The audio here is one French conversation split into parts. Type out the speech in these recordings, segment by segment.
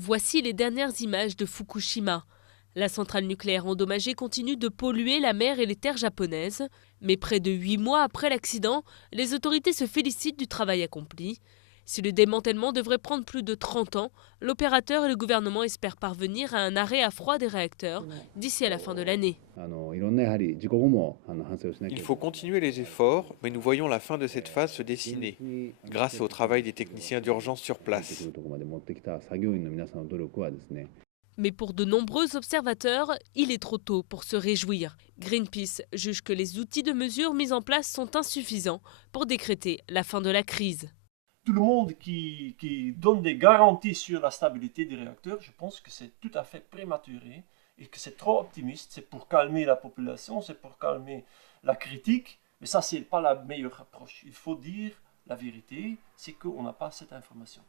Voici les dernières images de Fukushima. La centrale nucléaire endommagée continue de polluer la mer et les terres japonaises. Mais près de 8 mois après l'accident, les autorités se félicitent du travail accompli. Si le démantèlement devrait prendre plus de 30 ans, l'opérateur et le gouvernement espèrent parvenir à un arrêt à froid des réacteurs d'ici à la fin de l'année. Il faut continuer les efforts, mais nous voyons la fin de cette phase se dessiner, grâce au travail des techniciens d'urgence sur place. Mais pour de nombreux observateurs, il est trop tôt pour se réjouir. Greenpeace juge que les outils de mesure mis en place sont insuffisants pour décréter la fin de la crise. Tout le monde qui donne des garanties sur la stabilité des réacteurs, je pense que c'est tout à fait prématuré et que c'est trop optimiste. C'est pour calmer la population, c'est pour calmer la critique, mais ça, c'est pas la meilleure approche. Il faut dire la vérité, c'est qu'on n'a pas cette information.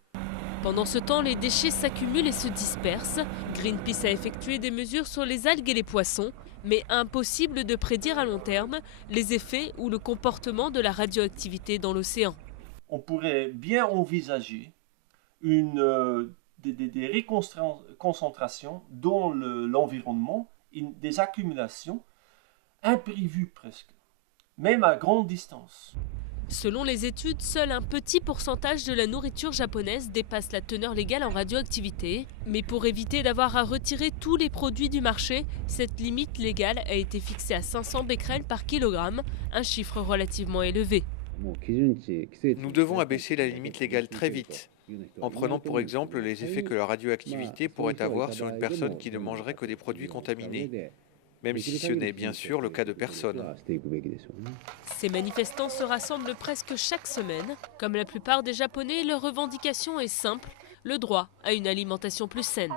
Pendant ce temps, les déchets s'accumulent et se dispersent. Greenpeace a effectué des mesures sur les algues et les poissons, mais impossible de prédire à long terme les effets ou le comportement de la radioactivité dans l'océan. On pourrait bien envisager des réconcentrations dans l'environnement, des accumulations imprévues presque, même à grande distance. Selon les études, seul un petit pourcentage de la nourriture japonaise dépasse la teneur légale en radioactivité. Mais pour éviter d'avoir à retirer tous les produits du marché, cette limite légale a été fixée à 500 becquerels par kilogramme, un chiffre relativement élevé. Nous devons abaisser la limite légale très vite, en prenant pour exemple les effets que la radioactivité pourrait avoir sur une personne qui ne mangerait que des produits contaminés, même si ce n'est bien sûr le cas de personne. Ces manifestants se rassemblent presque chaque semaine. Comme la plupart des Japonais, leur revendication est simple, le droit à une alimentation plus saine.